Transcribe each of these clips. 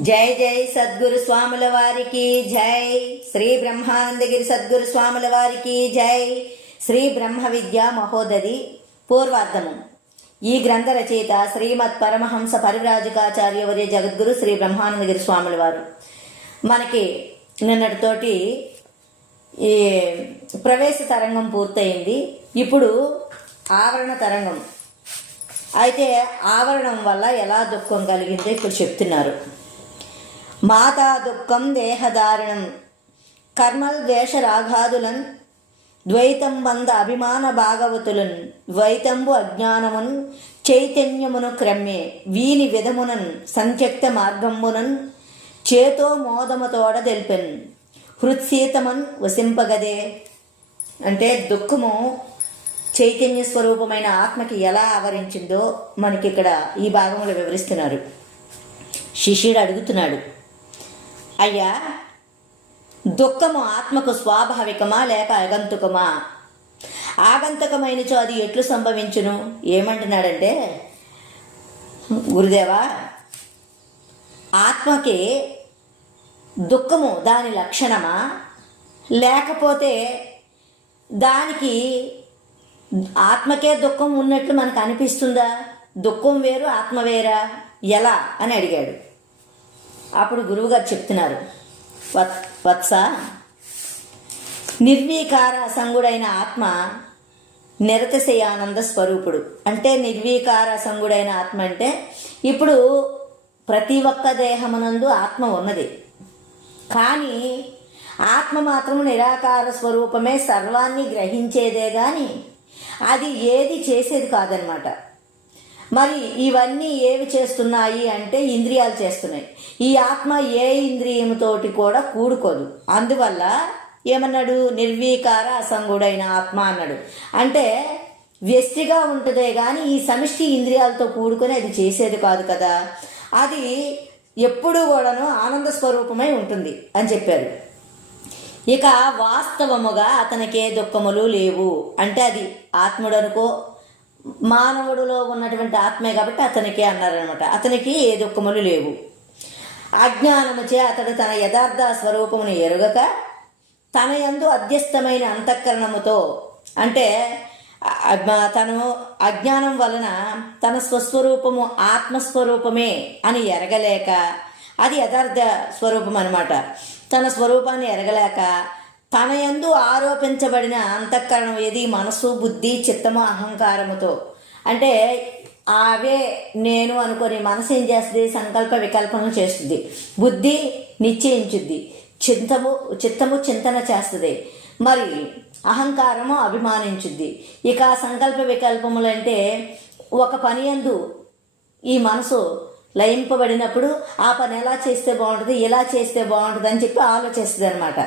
జై జై సద్గురు స్వాముల వారికి జై. శ్రీ బ్రహ్మానందగిరి సద్గురు స్వాముల వారికి జై. శ్రీ బ్రహ్మ విద్యా మహోదరి పూర్వార్ధము ఈ గ్రంథ రచయిత శ్రీమద్ పరమహంస పరివ్రాజకాచార్యవర్య జగద్గురు శ్రీ బ్రహ్మానందగిరి స్వాముల వారు. మనకి నిన్నటితోటి ఈ ప్రవేశ తరంగం పూర్తయింది. ఇప్పుడు ఆవరణ తరంగం. అయితే ఆవరణం వల్ల ఎలా దుఃఖం కలిగిందో ఇప్పుడు చెప్తున్నారు. మాతా దుఃఖం దేహధారణం. కర్మల్ ద్వేషరాఘాదులన్ ద్వైతం వంద అభిమాన భాగవతులన్ ద్వైతంబు అజ్ఞానమున్ చైతన్యమును క్రమ్మే వీని విధమునన్ సంత్యక్త మార్గంబునన్ చేతో మోదముతోడ తెలిపెన్. హృత్సీతమన్ వసింపగదే. అంటే దుఃఖము చైతన్య స్వరూపమైన ఆత్మకి ఎలా ఆవరించిందో మనకి ఇక్కడ ఈ భాగంలో వివరిస్తున్నారు. శిష్యుడు అడుగుతున్నాడు. అయ్యా దుఃఖము ఆత్మకు స్వాభావికమా లేక అగంతుకమా? ఆగంతకమైనచో అది ఎట్లు సంభవించును? ఏమంటున్నాడంటే గురుదేవా ఆత్మకి దుఃఖము దాని లక్షణమా? లేకపోతే దానికి ఆత్మకే దుఃఖం ఉన్నట్లు మనకు అనిపిస్తుందా? దుఃఖం వేరు ఆత్మ వేరా? ఎలా? అని అడిగాడు. అప్పుడు గురువుగారు చెప్తున్నారు. వత్ వత్స నిర్వీకార సంగుడైన ఆత్మ నిరతశయానంద స్వరూపుడు. అంటే నిర్వీకార సంగుడైన ఆత్మ అంటే ఇప్పుడు ప్రతి ఒక్క దేహమునందు ఆత్మ ఉన్నది. కానీ ఆత్మ మాత్రం నిరాకార స్వరూపమే సర్వాన్ని గ్రహించేదే కానీ అది ఏది చేసేది కాదనమాట. మరి ఇవన్నీ ఏవి చేస్తున్నాయి అంటే ఇంద్రియాలు చేస్తున్నాయి. ఈ ఆత్మ ఏ ఇంద్రియముతోటి కూడా కూడుకోదు. అందువల్ల ఏమన్నాడు? నిర్వీకార అసంగుడైన ఆత్మ అన్నాడు. అంటే వ్యష్టిగా ఉంటుందే కానీ ఈ సమిష్టి ఇంద్రియాలతో కూడుకొని అది చేసేది కాదు కదా. అది ఎప్పుడూ కూడాను ఆనంద స్వరూపమై ఉంటుంది అని చెప్పారు. ఇక వాస్తవముగా అతనికి ఏ దుఃఖములు లేవు. అంటే అది ఆత్ముడనుకో మానవుడిలో ఉన్నటువంటి ఆత్మే కాబట్టి అతనికి అన్నారనమాట అతనికి ఏ దుఃఖములు లేవు. అజ్ఞానముచే అతడు తన యథార్థ స్వరూపమును ఎరుగక తన యందు అధ్యస్థమైన అంతఃకరణముతో అంటే తను అజ్ఞానం వలన తన స్వస్వరూపము ఆత్మస్వరూపమే అని ఎరగలేక అది యథార్థ స్వరూపం అనమాట తన స్వరూపాన్ని ఎరగలేక తన యందు ఆరోపించబడిన అంతఃకరణం ఏది? మనసు బుద్ధి చిత్తము అహంకారముతో. అంటే అవే నేను అనుకొని మనసు ఏం చేస్తుంది? సంకల్ప వికల్పన చేస్తుంది. బుద్ధి నిశ్చయించుద్ది. చింతము చిత్తము చింతన చేస్తుంది. మరి అహంకారము అభిమానించుద్ది. ఇక సంకల్ప వికల్పములంటే ఒక పని యందు ఈ మనసు లయింపబడినప్పుడు ఆ పని ఎలా చేస్తే బాగుంటుంది ఎలా చేస్తే బాగుంటుంది అని చెప్పి ఆలోచిస్తుంది అనమాట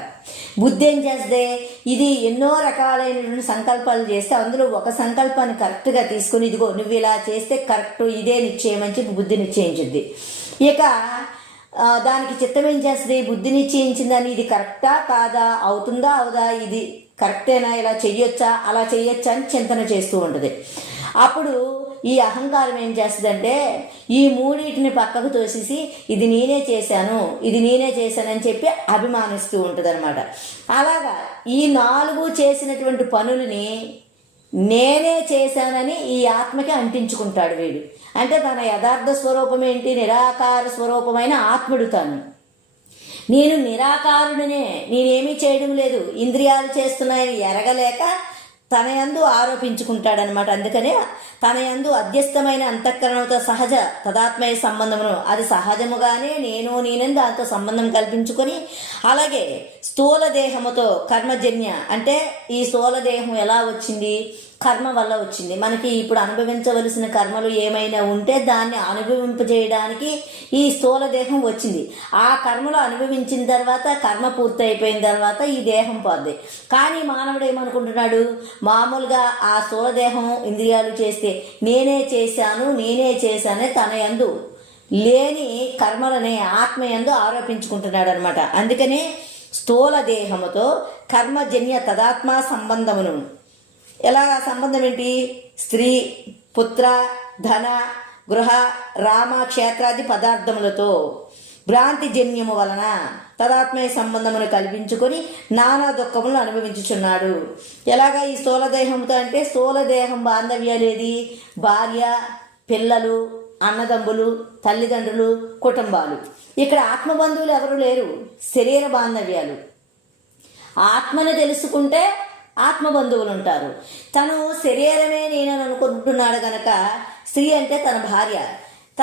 బుద్ధి ఏం చేస్తే ఇది ఎన్నో రకాలైనటువంటి సంకల్పాలు చేస్తే అందులో ఒక సంకల్పాన్ని కరెక్ట్గా తీసుకుని ఇదిగో నువ్వు ఇలా చేస్తే కరెక్ట్ ఇదే నిశ్చయమని చెప్పి బుద్ధి నిశ్చయించుద్ది. ఇక దానికి చిత్తం ఏం చేస్తుంది? బుద్ధి నిశ్చయించిందని ఇది కరెక్టా కాదా? అవుతుందా? అవుదా? ఇది కరెక్టేనా ఇలా చెయ్యొచ్చా? అలా చెయ్యొచ్చా? అని చింతన చేస్తూ ఉంటుంది. అప్పుడు ఈ అహంకారం ఏం చేస్తుందంటే ఈ మూడింటిని పక్కకు తోసేసి ఇది నేనే చేశాను ఇది నేనే చేశానని చెప్పి అభిమానిస్తూ ఉంటుంది అనమాట అలాగా ఈ నాలుగు చేసినటువంటి పనులని నేనే చేశానని ఈ ఆత్మకి అంటించుకుంటాడు వీడు. అంటే తన యథార్థ స్వరూపం ఏంటి? నిరాకార స్వరూపమైన ఆత్ముడు తాను. నేను నిరాకారుడినే నేనేమీ చేయడం లేదు. ఇంద్రియాలు చేస్తున్నాయని ఎరగలేక తన యందు ఆరోపించుకుంటాడనమాట అందుకనే తన యందు అధ్యస్థమైన అంతఃకరణతో సహజ తదాత్మయ సంబంధమును అది సహజముగానే నేను నేనని దాంతో సంబంధం కల్పించుకొని అలాగే స్థూల దేహముతో కర్మజన్య అంటే ఈ స్థూల దేహం ఎలా వచ్చింది? కర్మ వల్ల వచ్చింది. మనకి ఇప్పుడు అనుభవించవలసిన కర్మలు ఏమైనా ఉంటే దాన్ని అనుభవింపజేయడానికి ఈ స్థూల దేహం వచ్చింది. ఆ కర్మలు అనుభవించిన తర్వాత కర్మ పూర్తి అయిపోయిన తర్వాత ఈ దేహం పోద్ది. కానీ మానవుడు ఏమనుకుంటున్నాడు? మామూలుగా ఆ స్థూల దేహం ఇంద్రియాలు చేస్తే నేనే చేశాను నేనే చేశానే తన యందు లేని కర్మలని ఆత్మయందు ఆరోపించుకుంటున్నాడు అనమాట అందుకనే స్థూల దేహముతో కర్మజన్య తదాత్మ సంబంధమును ఎలా సంబంధం ఏంటి? స్త్రీ పుత్ర ధన గృహ రామ క్షేత్రాది పదార్థములతో భ్రాంతి జన్యము వలన తదాత్మయ సంబంధమును కల్పించుకొని నానా దుఃఖములను అనుభవించుచున్నాడు. ఎలాగా ఈ స్థూలదేహంతో అంటే స్థూలదేహం బాంధవ్యాలేది భార్య పిల్లలు అన్నదమ్ములు తల్లిదండ్రులు కుటుంబాలు. ఇక్కడ ఆత్మబంధువులు ఎవరు లేరు. శరీర బాంధవ్యాలు. ఆత్మను తెలుసుకుంటే ఆత్మబంధువులు ఉంటారు తను శరీరమే నేనని అనుకుంటున్నాడు గనక స్త్రీ అంటే తన భార్య.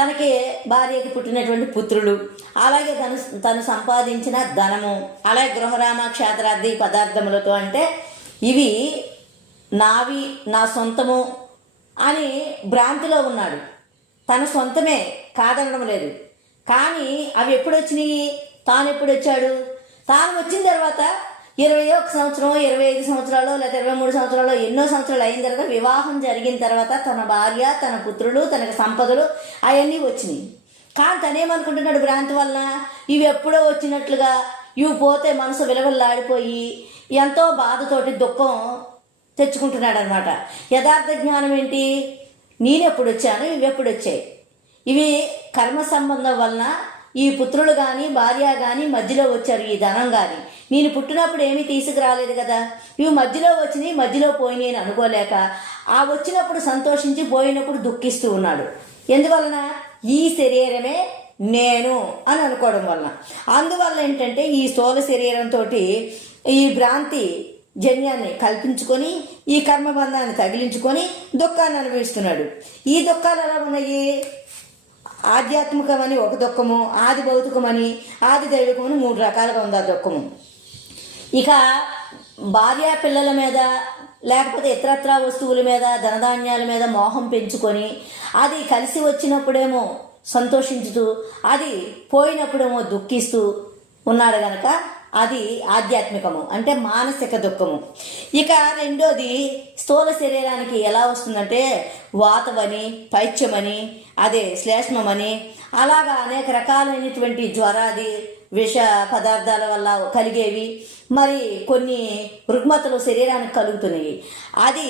తనకి భార్యకి పుట్టినటువంటి పుత్రులు. అలాగే తను తను సంపాదించిన ధనము అలాగే గృహరామ క్షేత్రాది పదార్థములతో అంటే ఇవి నావి నా సొంతము అని భ్రాంతిలో ఉన్నాడు. తన సొంతమే కాదనడం లేదు. కానీ అవి ఎప్పుడు వచ్చినాయి తాను ఎప్పుడు వచ్చాడు తాను వచ్చిన తర్వాత ఇరవై ఒక సంవత్సరం ఇరవై ఐదు సంవత్సరాలు లేదా ఇరవై మూడు సంవత్సరాలు ఎన్నో సంవత్సరాలు అయిన తర్వాత వివాహం జరిగిన తర్వాత తన భార్య తన పుత్రులు తనకు సంపదలు అవన్నీ వచ్చినాయి. కానీ తనేమనుకుంటున్నాడు భ్రాంతి వలన? ఇవి ఎప్పుడో వచ్చినట్లుగా ఇవి పోతే మనసు విలవల్లాడిపోయి ఎంతో బాధతోటి దుఃఖం తెచ్చుకుంటున్నాడు అనమాట యథార్థ జ్ఞానం ఏంటి? నేనెప్పుడు వచ్చాను ఇవి ఎప్పుడు వచ్చాయి? ఇవి కర్మ సంబంధం వలన ఈ పుత్రులు కానీ భార్య కానీ మధ్యలో వచ్చారు ఈ ధనం కానీ నేను పుట్టినప్పుడు ఏమీ తీసుకురాలేదు కదా? ఇవి మధ్యలో వచ్చినాయి మధ్యలో పోయినాయి అని అనుకోలేక ఆ వచ్చినప్పుడు సంతోషించి పోయినప్పుడు దుఃఖిస్తూ ఉన్నాడు. ఎందువలన? ఈ శరీరమే నేను అని అనుకోవడం వలన. అందువల్ల ఏంటంటే ఈ స్థూల శరీరంతో ఈ భ్రాంతి జన్యాన్ని కల్పించుకొని ఈ కర్మబంధాన్ని తగిలించుకొని దుఃఖాన్ని అనుభవిస్తున్నాడు. ఈ దుఃఖాలు ఎలా ఉన్నాయి? ఆధ్యాత్మికమని ఒక దుఃఖము ఆది భౌతికమని ఆది దైవికమని మూడు రకాలుగా ఉంది ఆ దుఃఖము. ఇక భార్య పిల్లల మీద లేకపోతే ఇతరత్ర వస్తువుల మీద ధనధాన్యాల మీద మోహం పెంచుకొని అది కలిసి వచ్చినప్పుడేమో సంతోషించుతూ అది పోయినప్పుడేమో దుఃఖిస్తూ ఉన్నాడు గనక అది ఆధ్యాత్మికము అంటే మానసిక దుఃఖము. ఇక రెండోది స్థూల శరీరానికి ఎలా వస్తుందంటే వాతమని పైత్యమని అదే శ్లేష్మమని అలాగా అనేక రకాలైనటువంటి జ్వరాది విష పదార్థాల వల్ల కలిగేవి మరి కొన్ని రుగ్మతలు శరీరానికి కలుగుతున్నాయి. అది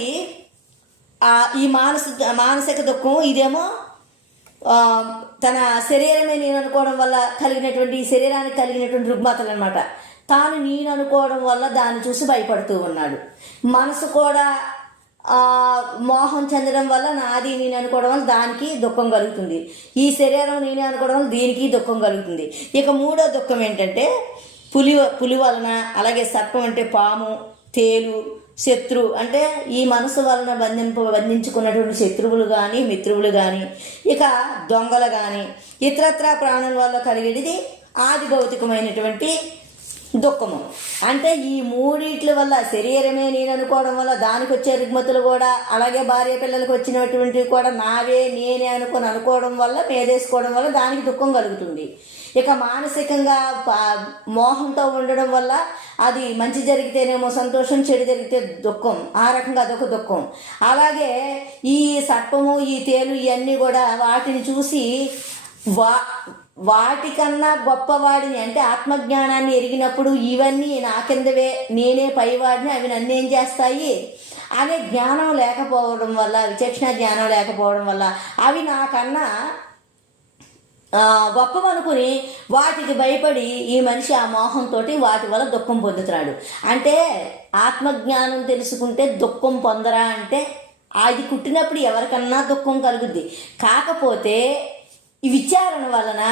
ఈ మానసిక మానసిక దుఃఖం ఇదేమో తన శరీరమే నేను అనుకోవడం వల్ల కలిగినటువంటి శరీరానికి కలిగినటువంటి రుగ్మతలు అనమాట తాను నేను అనుకోవడం వల్ల దాన్ని చూసి భయపడుతూ ఉన్నాడు. మనసు కూడా ఆ, మోహం చెందడం వల్ల నాది నేను అనుకోవడం వల్ల దానికి దుఃఖం కలుగుతుంది. ఈ శరీరం నేనే అనుకోవడం వల్ల దీనికి దుఃఖం కలుగుతుంది. ఇక మూడో దుఃఖం ఏంటంటే పులి పులి వలన అలాగే సర్పం అంటే పాము తేలు శత్రు అంటే ఈ మనసు వలన బంధింపు బంధించుకున్నటువంటి శత్రువులు కానీ మిత్రువులు కానీ ఇక దొంగలు కానీ ఇతరత్ర ప్రాణుల వల్ల కలిగేది ఆది భౌతికమైనటువంటి దుఃఖము. అంటే ఈ మూడిట్ల వల్ల శరీరమే నేను అనుకోవడం వల్ల దానికి వచ్చే రుగ్మతులు కూడా అలాగే భార్య పిల్లలకు వచ్చినటువంటివి కూడా నావే నేనే అనుకుని అనుకోవడం వల్ల మేదేసుకోవడం వల్ల దానికి దుఃఖం కలుగుతుంది. ఇక మానసికంగా మోహంతో ఉండడం వల్ల అది మంచి జరిగితేనేమో సంతోషం చెడు జరిగితే దుఃఖం. ఆ రకంగా అదొక దుఃఖం. అలాగే ఈ సర్పము ఈ తేలు ఇవన్నీ కూడా వాటిని చూసి వా వాటికన్నా గొప్పవాడిని అంటే ఆత్మజ్ఞానాన్ని ఎరిగినప్పుడు ఇవన్నీ నా కిందవే నేనే పైవాడిని అవి నన్నేం చేస్తాయి? అనే జ్ఞానం లేకపోవడం వల్ల విచక్షణ జ్ఞానం లేకపోవడం వల్ల అవి నాకన్నా ఆ, గొప్పవనుకుని వాటికి భయపడి ఈ మనిషి ఆ మోహంతో వాటి వల్ల దుఃఖం పొందుతున్నాడు. అంటే ఆత్మజ్ఞానం తెలుసుకుంటే దుఃఖం పొందరా అంటే అది కుట్టినప్పుడు ఎవరికన్నా దుఃఖం కలుగుద్ది. కాకపోతే ఈ విచారణ వలన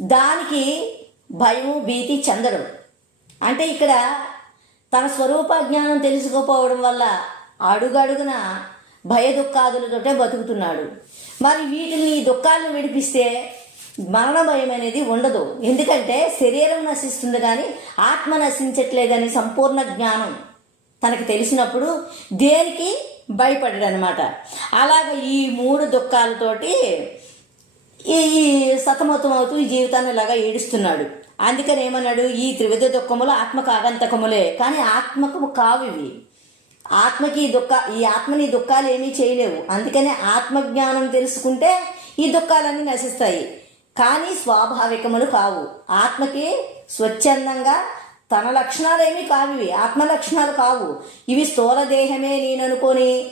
దానికి భయం భీతి చెందడం అంటే ఇక్కడ తన స్వరూప జ్ఞానం తెలుసుకోపోవడం వల్ల అడుగడుగున భయ దుఃఖాదులతోటే బతుకుతున్నాడు. మరి వీటిని దుఃఖాలను విడిపిస్తే మరణ భయం అనేది ఉండదు. ఎందుకంటే శరీరం నశిస్తుంది కానీ ఆత్మ నశించట్లేదని సంపూర్ణ జ్ఞానం తనకు తెలిసినప్పుడు దేనికి భయపడ్డాడు అనమాట అలాగ ఈ మూడు దుఃఖాలతోటి ఈ సతమతం అవుతూ ఈ జీవితాన్ని ఇలాగా ఏడుస్తున్నాడు. అందుకని ఏమన్నాడు? ఈ త్రివిధ దుఃఖములు ఆత్మకు ఆగంతకములే కానీ ఆత్మకు కావు ఇవి. ఆత్మకి ఈ దుఃఖ ఈ ఆత్మని దుఃఖాలు ఏమీ చేయలేవు. అందుకనే ఆత్మజ్ఞానం తెలుసుకుంటే ఈ దుఃఖాలన్నీ నశిస్తాయి. కానీ స్వాభావికములు కావు. ఆత్మకి స్వచ్ఛందంగా తన లక్షణాలేమీ కావు ఇవి. ఆత్మ లక్షణాలు కావు. ఇవి స్థూల దేహమే నేననుకొని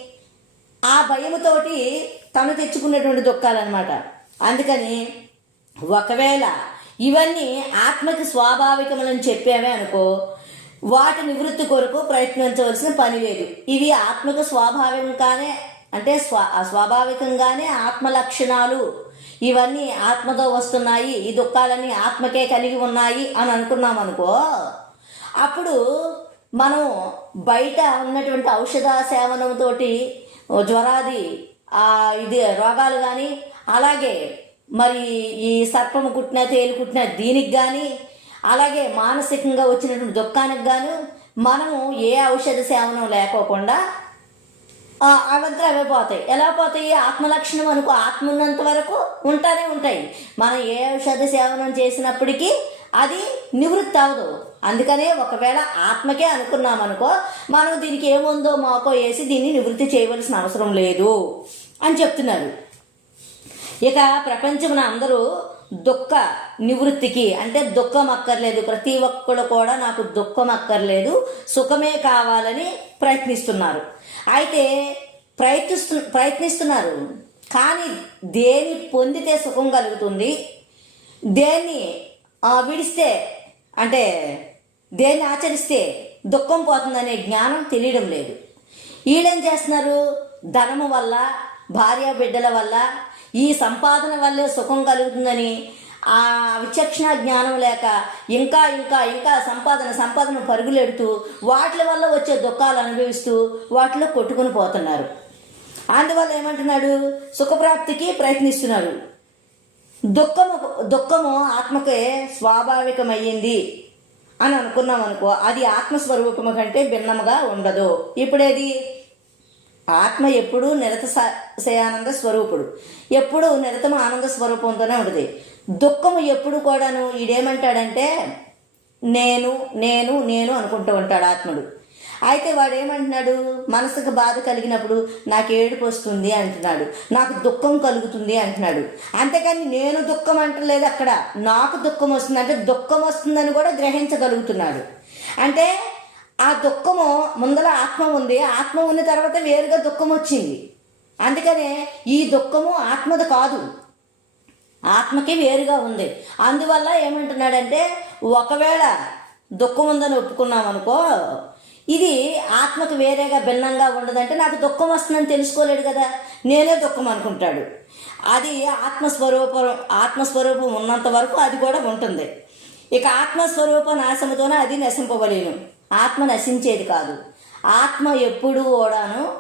ఆ భయముతోటి తను తెచ్చుకున్నటువంటి దుఃఖాలన్నమాట. అందుకని ఒకవేళ ఇవన్నీ ఆత్మకి స్వాభావికమని చెప్పామే అనుకో వాటి నివృత్తి కొరకు ప్రయత్నించవలసిన పని లేదు. ఇవి ఆత్మకు స్వాభావికంగానే అంటే స్వా స్వాభావికంగానే ఆత్మ లక్షణాలు ఇవన్నీ ఆత్మతో వస్తున్నాయి ఈ దుఃఖాలన్నీ ఆత్మకే కలిగి ఉన్నాయి అని అనుకున్నాం అనుకో అప్పుడు మనం బయట ఉన్నటువంటి ఔషధ సేవనంతోటి జ్వరాది ఇది రోగాలు కానీ అలాగే మరి ఈ సర్పము కుట్టిన తేలు కుట్టిన దీనికి కానీ అలాగే మానసికంగా వచ్చినటువంటి దుఃఖానికి గాను మనము ఏ ఔషధ సేవనం లేకోకుండా అవంతా అవే పోతాయి. ఎలా పోతాయి? ఆత్మలక్షణం అనుకో ఆత్మ ఉన్నంత వరకు ఉంటానే ఉంటాయి. మనం ఏ ఔషధ సేవనం చేసినప్పటికీ అది నివృత్తి అవ్వదు. అందుకనే ఒకవేళ ఆత్మకే అనుకున్నాం అనుకో మనం దీనికి ఏముందో మాకో వేసి దీన్ని నివృత్తి చేయవలసిన అవసరం లేదు అని చెప్తున్నారు. ఇక ప్రపంచమున అందరూ దుఃఖ నివృత్తికి అంటే దుఃఖం అక్కర్లేదు ప్రతి ఒక్కడు కూడా నాకు దుఃఖం అక్కర్లేదు సుఖమే కావాలని ప్రయత్నిస్తున్నారు. అయితే ప్రయత్నిస్తు ప్రయత్నిస్తున్నారు. కానీ దేని పొందితే సుఖం కలుగుతుంది? దేన్ని ఆ, విడిస్తే అంటే దేన్ని ఆచరిస్తే దుఃఖం పోతుందనే జ్ఞానం తెలియడం లేదు. వీళ్ళేం చేస్తున్నారు? ధనము వల్ల భార్య బిడ్డల వల్ల ఈ సంపాదన వల్లే సుఖం కలుగుతుందని ఆ విచక్షణ జ్ఞానం లేక ఇంకా ఇంకా ఇంకా సంపాదన సంపాదన పరుగులెడుతూ వాటి వల్ల వచ్చే దుఃఖాలు అనుభవిస్తూ వాటిలో కొట్టుకుని పోతున్నారు. అందువల్ల ఏమంటున్నాడు? సుఖప్రాప్తికి ప్రయత్నిస్తున్నారు దుఃఖము దుఃఖము ఆత్మకే స్వాభావికమయ్యింది అని అనుకున్నాం అనుకో అది ఆత్మస్వరూపము కంటే భిన్నముగా ఉండదు. ఇప్పుడేది? ఆత్మ ఎప్పుడూ నిరత శయానంద స్వరూపుడు. ఎప్పుడూ నిరతము ఆనంద స్వరూపంతోనే ఉంటుంది. దుఃఖము ఎప్పుడు కూడాను ఈడేమంటాడంటే నేను నేను నేను అనుకుంటూ ఉంటాడు ఆత్ముడు. అయితే వాడు ఏమంటున్నాడు మనసుకు బాధ కలిగినప్పుడు నాకు ఏడుపు వస్తుంది అంటున్నాడు. నాకు దుఃఖం కలుగుతుంది అంటున్నాడు. అంతేకాని నేను దుఃఖం అంటలేదు అక్కడ. నాకు దుఃఖం వస్తుంది అంటే దుఃఖం వస్తుందని కూడా గ్రహించగలుగుతున్నాడు. అంటే ఆ దుఃఖము ముందర ఆత్మ ఉంది. ఆత్మ ఉన్న తర్వాత వేరుగా దుఃఖం వచ్చింది అందుకనే ఈ దుఃఖము ఆత్మది కాదు. ఆత్మకి వేరుగా ఉంది. అందువల్ల ఏమంటున్నాడంటే ఒకవేళ దుఃఖం ఉందని ఒప్పుకున్నాం అనుకో ఇది ఆత్మకు వేరేగా భిన్నంగా ఉండదంటే నాకు దుఃఖం వస్తుందని తెలుసుకోలేడు కదా. నేనే దుఃఖం అనుకుంటాడు. అది ఆత్మస్వరూపం ఆత్మస్వరూపం ఉన్నంత వరకు అది కూడా ఉంటుంది. ఇక ఆత్మస్వరూప నాశముతోనే అది నశింపబలేను ఆత్మ నశించేది కాదు. ఆత్మ ఎప్పుడు కూడాను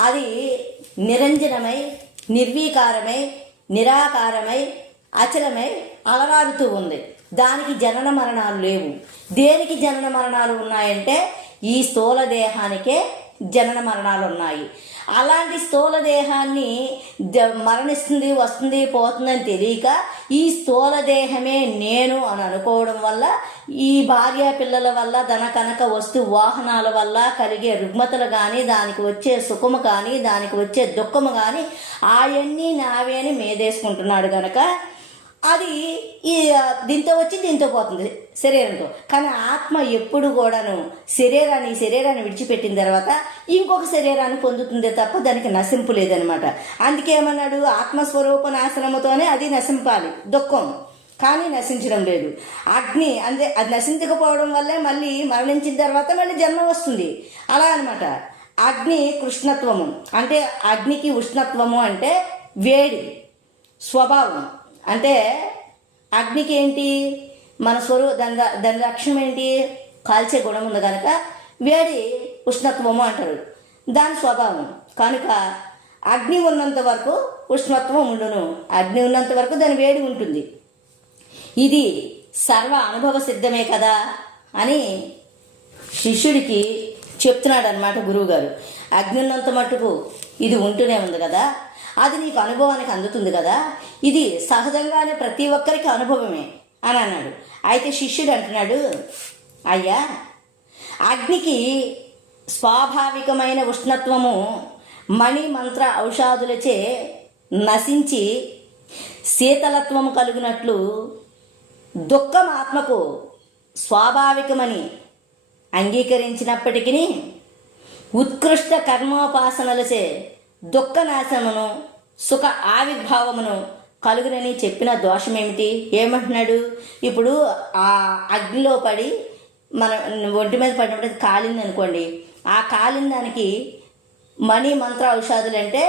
అది నిరంజనమై నిర్వీకారమై నిరాకారమై అచలమై అలరారుతూ ఉంది. దానికి జనన మరణాలు లేవు. దేనికి జనన మరణాలు ఉన్నాయంటే ఈ స్థూల దేహానికే జనన మరణాలు ఉన్నాయి. అలాంటి స్థూల దేహాన్ని మరణిస్తుంది వస్తుంది పోతుందని తెలియక ఈ స్థూల దేహమే నేను అని అనుకోవడం వల్ల ఈ భార్య పిల్లల వల్ల ధన కనక వస్తు వాహనాల వల్ల కలిగే రుగ్మతలు కానీ దానికి వచ్చే సుఖము కానీ దానికి వచ్చే దుఃఖము కానీ అవన్నీ నావే అని మేదేసుకుంటున్నాడు కనుక అది ఈ దీంతో వచ్చి దీంతో పోతుంది శరీరంతో. కానీ ఆత్మ ఎప్పుడు కూడాను శరీరాన్ని శరీరాన్ని విడిచిపెట్టిన తర్వాత ఇంకొక శరీరాన్ని పొందుతుందే తప్ప దానికి నశింపు లేదనమాట అందుకేమన్నాడు ఆత్మస్వరూప నాశనముతోనే అది నశింపాలి దుఃఖం. కానీ నశించడం లేదు. అగ్ని అంటే అది నశించకపోవడం వల్లే మళ్ళీ మరణించిన తర్వాత మళ్ళీ జన్మ వస్తుంది. అలా అనమాట అగ్ని కృష్ణత్వము. అంటే అగ్నికి ఉష్ణత్వము అంటే వేడి స్వభావం. అంటే అగ్నికి ఏంటి మన స్వరూ దాని దాని లక్ష్యం ఏంటి? కాల్చే గుణం ఉంది కనుక వేడి ఉష్ణత్వము అంటారు. దాని స్వభావం. కనుక అగ్ని ఉన్నంత వరకు ఉష్ణత్వం ఉండును. అగ్ని ఉన్నంత వరకు దాని వేడి ఉంటుంది. ఇది సర్వ అనుభవ సిద్ధమే కదా అని శిష్యుడికి చెప్తున్నాడు అనమాట గురువుగారు. అగ్ని ఉన్నంత ఇది ఉంటూనే ఉంది కదా? అది నీకు అనుభవానికి అందుతుంది కదా? ఇది సహజంగానే ప్రతి ఒక్కరికి అనుభవమే అని అన్నాడు. అయితే శిష్యుడు అంటున్నాడు అయ్యా అగ్నికి స్వాభావికమైన ఉష్ణత్వము మణి మంత్ర ఔషాదులచే నశించి శీతలత్వము కలిగినట్లు దుఃఖం ఆత్మకు స్వాభావికమని అంగీకరించినప్పటికీ ఉత్కృష్ట కర్మోపాసనలచే దుఃఖనాశమును సుఖ ఆవిర్భావమును కలుగునని చెప్పిన దోషం ఏమిటి ఏమంటున్నాడు? ఇప్పుడు ఆ అగ్నిలో పడి మన ఒంటి మీద పడినప్పుడు కాలింది అనుకోండి. ఆ కాలిన దానికి మణి మంత్ర ఔషధాలు అంటే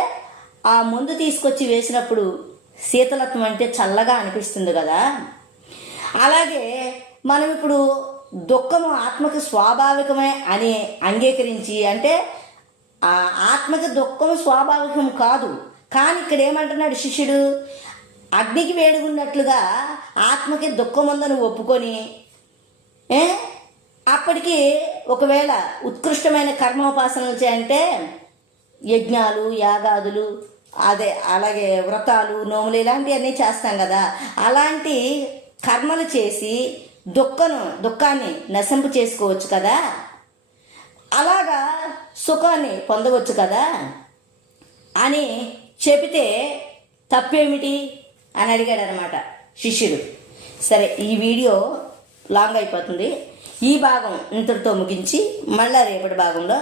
ఆ ముందు తీసుకొచ్చి వేసినప్పుడు శీతలత్వం అంటే చల్లగా అనిపిస్తుంది కదా. అలాగే మనం ఇప్పుడు దుఃఖము ఆత్మకి స్వాభావికమే అని అంగీకరించి అంటే ఆత్మకి దుఃఖం స్వాభావికం కాదు. కానీ ఇక్కడ ఏమంటున్నాడు శిష్యుడు? అగ్నికి వేడుకున్నట్లుగా ఆత్మకి దుఃఖం ఉందని ఒప్పుకొని ఏ? అప్పటికి ఒకవేళ ఉత్కృష్టమైన కర్మోపాసనలు చేయంటే యజ్ఞాలు యాగాదులు అదే అలాగే వ్రతాలు నోములు ఇలాంటివన్నీ చేస్తాం కదా. అలాంటి కర్మలు చేసి దుఃఖను దుఃఖాన్ని నశింపు చేసుకోవచ్చు కదా? అలాగా సుఖాన్ని పొందవచ్చు కదా? అని చెబితే తప్పేమిటి? అని అడిగాడు అనమాట శిష్యుడు. సరే ఈ వీడియో లాంగ్ అయిపోతుంది. ఈ భాగం ఇంతటితో ముగించి మళ్ళా రేపటి భాగంలో